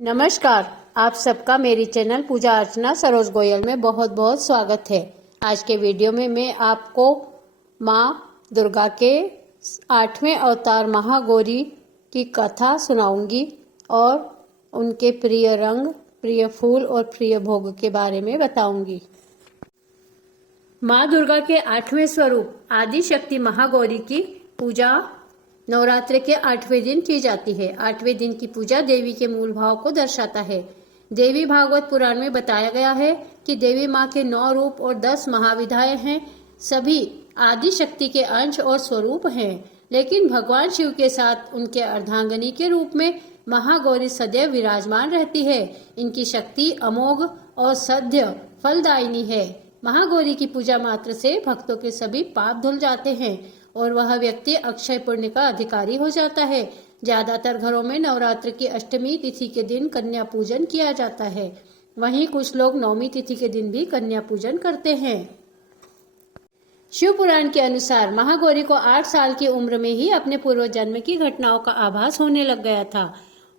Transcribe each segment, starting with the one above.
नमस्कार। आप सबका मेरी चैनल पूजा अर्चना सरोज गोयल में बहुत बहुत स्वागत है। आज के वीडियो में मैं आपको माँ दुर्गा के 8वें अवतार महागौरी की कथा सुनाऊंगी और उनके प्रिय रंग, प्रिय फूल और प्रिय भोग के बारे में बताऊंगी। माँ दुर्गा के 8वें स्वरूप आदि शक्ति महागौरी की पूजा नवरात्र के 8वें दिन की जाती है। 8वें दिन की पूजा देवी के मूल भाव को दर्शाता है। देवी भागवत पुराण में बताया गया है कि देवी माँ के 9 रूप और 10 महाविधाएं हैं। सभी आदि शक्ति के अंश और स्वरूप हैं, लेकिन भगवान शिव के साथ उनके अर्धांगिनी के रूप में महागौरी सदैव विराजमान रहती है। इनकी शक्ति अमोघ और सद्य फलदायिनी है। महागौरी की पूजा मात्र से भक्तों के सभी पाप धुल जाते हैं और वह व्यक्ति अक्षय पुण्य का अधिकारी हो जाता है। ज्यादातर घरों में नवरात्र की अष्टमी तिथि के दिन कन्या पूजन किया जाता है। वहीं कुछ लोग नवमी तिथि के दिन भी कन्या पूजन करते हैं। शिव पुराण के अनुसार महागौरी को 8 साल की उम्र में ही अपने पूर्व जन्म की घटनाओं का आभास होने लग गया था।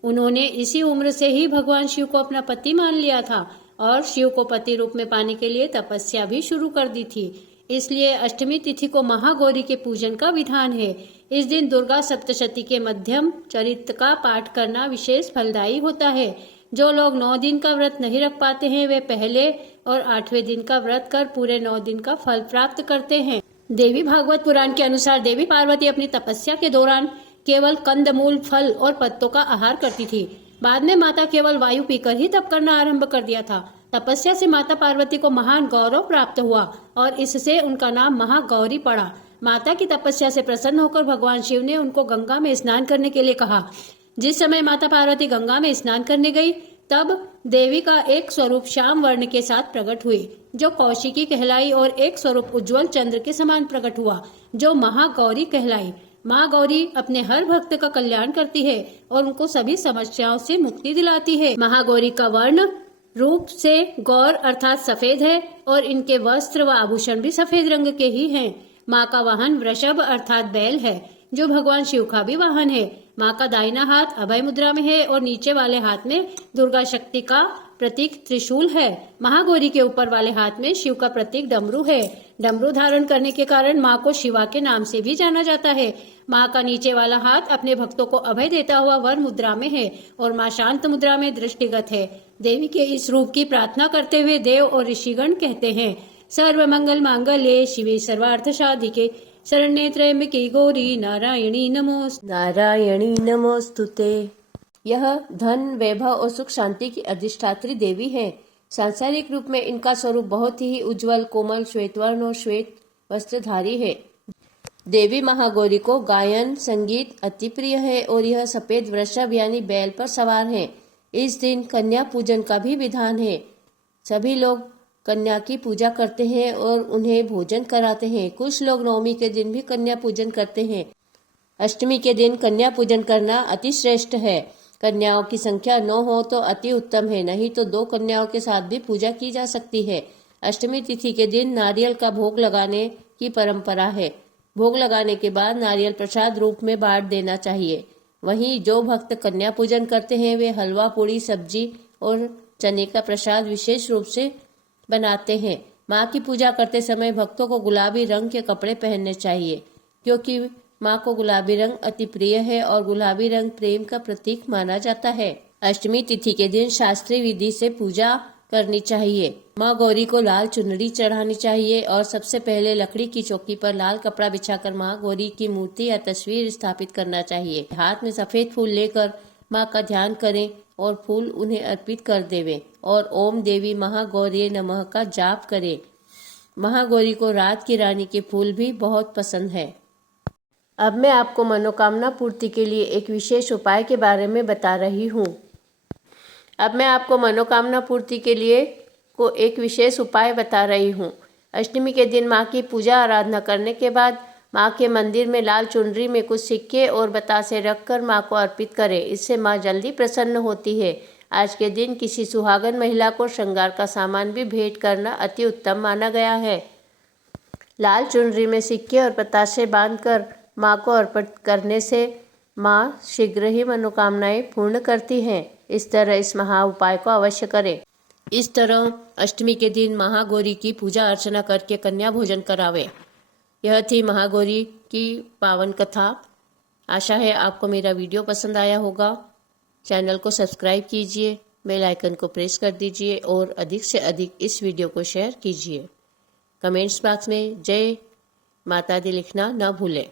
उन्होंने इसी उम्र से ही भगवान शिव को अपना पति मान लिया था और शिव को पति रूप में पाने के लिए तपस्या भी शुरू कर दी थी। इसलिए अष्टमी तिथि को महागौरी के पूजन का विधान है। इस दिन दुर्गा सप्तशती के मध्यम चरित्र का पाठ करना विशेष फलदायी होता है। जो लोग 9 दिन का व्रत नहीं रख पाते हैं, वे पहले और 8वें दिन का व्रत कर पूरे 9 दिन का फल प्राप्त करते हैं। देवी भागवत पुराण के अनुसार देवी पार्वती अपनी तपस्या के दौरान केवल कंदमूल, फल और पत्तों का आहार करती थी। बाद में माता केवल वायु पीकर ही तप करना आरंभ कर दिया था। तपस्या से माता पार्वती को महान गौरव प्राप्त हुआ और इससे उनका नाम महागौरी पड़ा। माता की तपस्या से प्रसन्न होकर भगवान शिव ने उनको गंगा में स्नान करने के लिए कहा। जिस समय माता पार्वती गंगा में स्नान करने गई, तब देवी का एक स्वरूप श्याम वर्ण के साथ प्रकट हुई, जो कौशिकी कहलाई, और एक स्वरूप उज्जवल चंद्र के समान प्रकट हुआ, जो महागौरी कहलाई। माँ गौरी अपने हर भक्त का कल्याण करती है और उनको सभी समस्याओं से मुक्ति दिलाती है। महागौरी का वर्ण रूप से गौर अर्थात सफेद है और इनके वस्त्र व आभूषण भी सफेद रंग के ही हैं। माँ का वाहन वृषभ अर्थात बैल है, जो भगवान शिव का भी वाहन है। माँ का दाहिना हाथ अभय मुद्रा में है और नीचे वाले हाथ में दुर्गा शक्ति का प्रतीक त्रिशूल है। महागौरी के ऊपर वाले हाथ में शिव का प्रतीक डमरू है। डमरू धारण करने के कारण माँ को शिवा के नाम से भी जाना जाता है। माँ का नीचे वाला हाथ अपने भक्तों को अभय देता हुआ वर मुद्रा में है और माँ शांत मुद्रा में दृष्टिगत है। देवी के इस रूप की प्रार्थना करते हुए देव और ऋषिगण कहते हैं, सर्व मंगल मांगल्ये शिवे सर्वार्थ साधिके शरण्ये त्र्यंबके गौरी नारायणी नमोस्तुते। यह धन, वैभव और सुख शांति की अधिष्ठात्री देवी है। सांसारिक रूप में इनका स्वरूप बहुत ही उज्जवल, कोमल, श्वेतवर्ण और श्वेत वस्त्रधारी है। देवी महागौरी को गायन संगीत अति प्रिय है और यह सफेद वृषभ यानी बैल पर सवार है। इस दिन कन्या पूजन का भी विधान है। सभी लोग कन्या की पूजा करते हैं और उन्हें भोजन कराते हैं। कुछ लोग नवमी के दिन भी कन्या पूजन करते हैं। अष्टमी के दिन कन्या पूजन करना अति श्रेष्ठ है। कन्याओं की संख्या 9 हो तो अति उत्तम है, नहीं तो 2 कन्याओं के साथ भी पूजा की जा सकती है। अष्टमी तिथि के दिन नारियल का भोग लगाने की परंपरा है। भोग लगाने के बाद नारियल प्रसाद रूप में बांट देना चाहिए। वहीं जो भक्त कन्या पूजन करते हैं, वे हलवा, पूड़ी, सब्जी और चने का प्रसाद विशेष रूप से बनाते हैं। माँ की पूजा करते समय भक्तों को गुलाबी रंग के कपड़े पहनने चाहिए, क्योंकि माँ को गुलाबी रंग अति प्रिय है और गुलाबी रंग प्रेम का प्रतीक माना जाता है। अष्टमी तिथि के दिन शास्त्रीय विधि से पूजा करनी चाहिए। माँ गौरी को लाल चुनरी चढ़ानी चाहिए और सबसे पहले लकड़ी की चौकी पर लाल कपड़ा बिछाकर माँ गौरी की मूर्ति या तस्वीर स्थापित करना चाहिए। हाथ में सफेद फूल लेकर माँ का ध्यान करें और फूल उन्हें अर्पित कर देवें और ओम देवी महागौरी नमः का जाप करें। महागौरी को रात की रानी के फूल भी बहुत पसंद है। अब मैं आपको मनोकामना पूर्ति के लिए एक विशेष उपाय के बारे में बता रही हूँ। अब मैं आपको मनोकामना पूर्ति के लिए एक विशेष उपाय बता रही हूँ। अष्टमी के दिन माँ की पूजा आराधना करने के बाद माँ के मंदिर में लाल चुनरी में कुछ सिक्के और बतासे रखकर माँ को अर्पित करें। इससे माँ जल्दी प्रसन्न होती है। आज के दिन किसी सुहागन महिला को श्रृंगार का सामान भी भेंट करना अति उत्तम माना गया है। लाल चुनरी में सिक्के और बतासे बांधकर माँ को अर्पित करने से माँ शीघ्र ही मनोकामनाएं पूर्ण करती हैं। इस तरह इस महा उपाय को अवश्य करें। इस तरह अष्टमी के दिन महागौरी की पूजा अर्चना करके कन्या भोजन करावे। यह थी महागौरी की पावन कथा। आशा है आपको मेरा वीडियो पसंद आया होगा। चैनल को सब्सक्राइब कीजिए, बेल आइकन को प्रेस कर दीजिए और अधिक से अधिक इस वीडियो को शेयर कीजिए। कमेंट्स बॉक्स में जय माता दी लिखना न भूलें।